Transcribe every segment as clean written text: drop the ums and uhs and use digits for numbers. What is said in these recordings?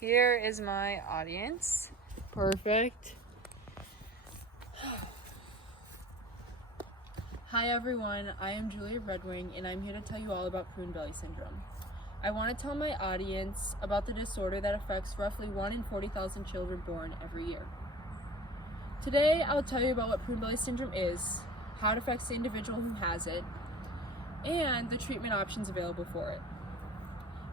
Here is my audience. Perfect. Hi everyone, I am Julia Redwing and I'm here to tell you all about Prune Belly Syndrome. I want to tell my audience about the disorder that affects roughly 1 in 40,000 children born every year. Today I'll tell you about what Prune Belly Syndrome is, how it affects the individual who has it, and the treatment options available for it.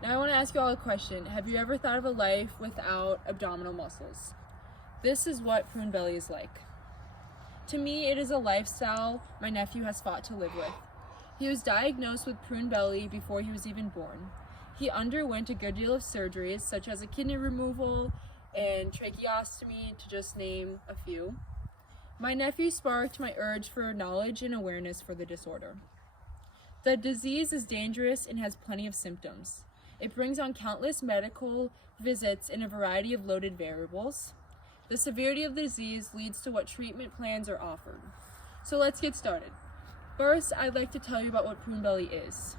Now I want to ask you all a question. Have you ever thought of a life without abdominal muscles? This is what prune belly is like. To me, it is a lifestyle my nephew has fought to live with. He was diagnosed with prune belly before he was even born. He underwent a good deal of surgeries, such as a kidney removal and tracheostomy, to just name a few. My nephew sparked my urge for knowledge and awareness for the disorder. The disease is dangerous and has plenty of symptoms. It brings on countless medical visits and a variety of loaded variables. The severity of the disease leads to what treatment plans are offered. So let's get started. First, I'd like to tell you about what prune belly is.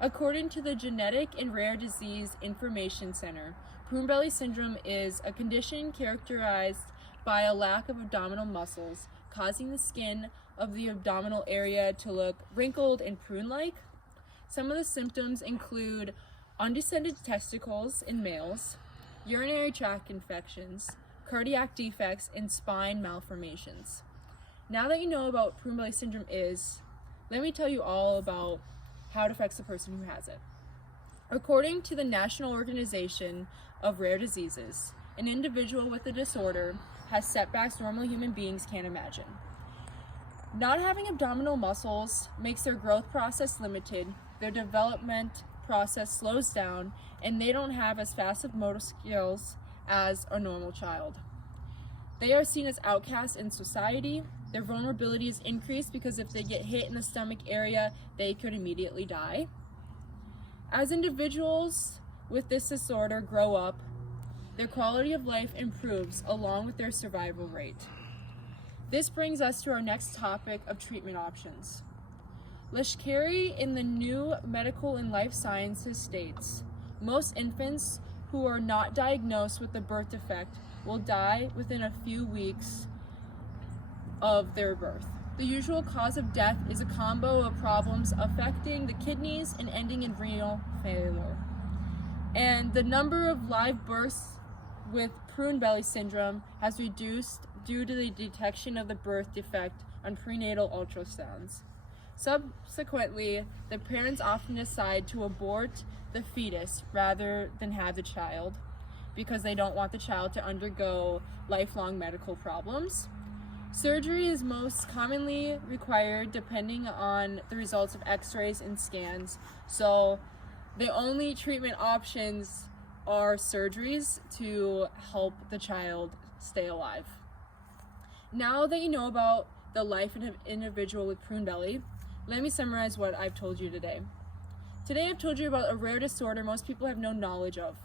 According to the Genetic and Rare Disease Information Center, prune belly syndrome is a condition characterized by a lack of abdominal muscles, causing the skin of the abdominal area to look wrinkled and prune-like. Some of the symptoms include undescended testicles in males, urinary tract infections, cardiac defects, and spine malformations. Now that you know about what prune belly syndrome is, let me tell you all about how it affects the person who has it. According to the National Organization of Rare Diseases, an individual with the disorder has setbacks normal human beings can't imagine. Not having abdominal muscles makes their growth process limited, their development process slows down, and they don't have as fast of motor skills as a normal child. They are seen as outcasts in society. Their vulnerability is increased because if they get hit in the stomach area, they could immediately die. As individuals with this disorder grow up, their quality of life improves along with their survival rate. This brings us to our next topic of treatment options. Lashkari in the New Medical and Life Sciences states, most infants who are not diagnosed with the birth defect will die within a few weeks of their birth. The usual cause of death is a combo of problems affecting the kidneys and ending in renal failure. And the number of live births with prune belly syndrome has reduced due to the detection of the birth defect on prenatal ultrasounds. Subsequently, the parents often decide to abort the fetus rather than have the child because they don't want the child to undergo lifelong medical problems. Surgery is most commonly required depending on the results of x-rays and scans, so the only treatment options are surgeries to help the child stay alive. Now that you know about the life of an individual with prune belly, let me summarize what I've told you today. Today I've told you about a rare disorder most people have no knowledge of.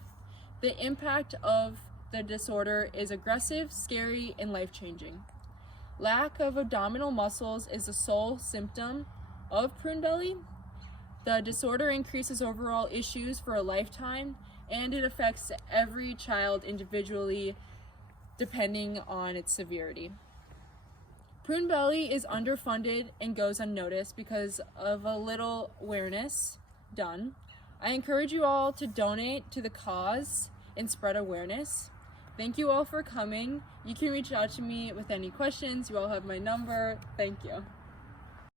The impact of the disorder is aggressive, scary, and life-changing. Lack of abdominal muscles is the sole symptom of prune belly. The disorder increases overall issues for a lifetime, and it affects every child individually depending on its severity. Prune belly is underfunded and goes unnoticed because of a little awareness done. I encourage you all to donate to the cause and spread awareness. Thank you all for coming. You can reach out to me with any questions. You all have my number. Thank you.